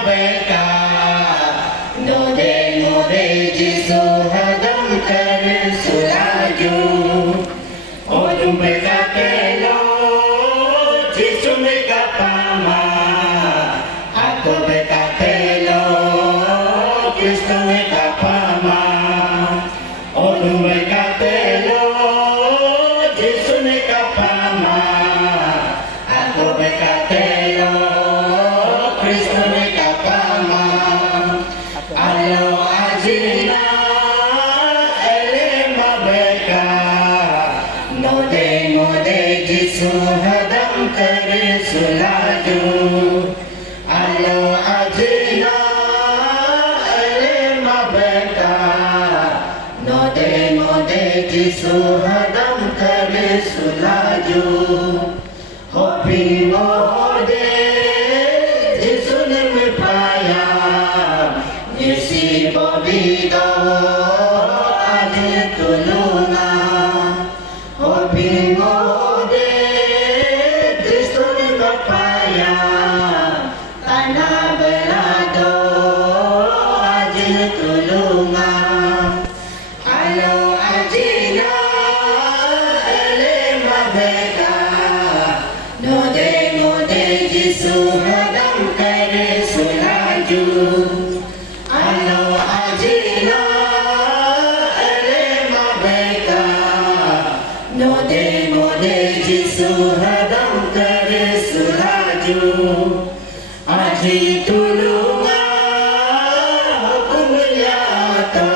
mabeka node node jisu hadam kar sulaju odum beka kelo jisu meka pama aku beka kelo Kristo meka pama odum beka kelo jisu meka pama aku beka kelo Kristo meka pama alo ajina ele mabeka node node jisu hadam kare sulaju alo ajina ele mabeka node node jisu hadam kare sulaju hopi ngode jisu ne paya yesi bobido ade tulunga hopi ngode jisu ne paya tanah belado ade tulunga alo ajina ele mabeka node node jisu hadam kare sulaju alo ajina ele mabeka node node jisu hadam kare sulaju aji tulunga hukum liato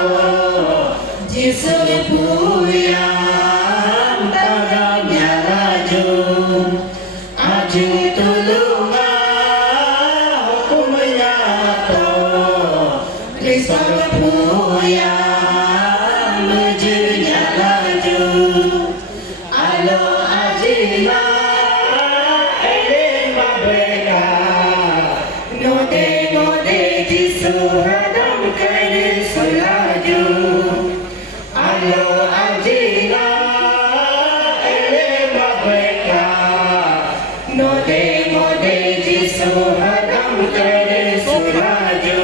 jisu puya taganya raju aji tulunga hukum liato Kristo puya mejunya raju alo ajina ele mabeka node node jisu hadam kare sulaju alo ajina ele mabeka node node jisu hadam kare sulaju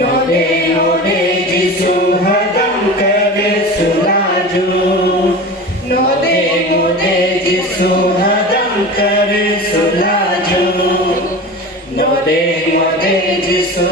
node node jisu hadam kare sulaju node node jisu hadam kare sulaju node node jisu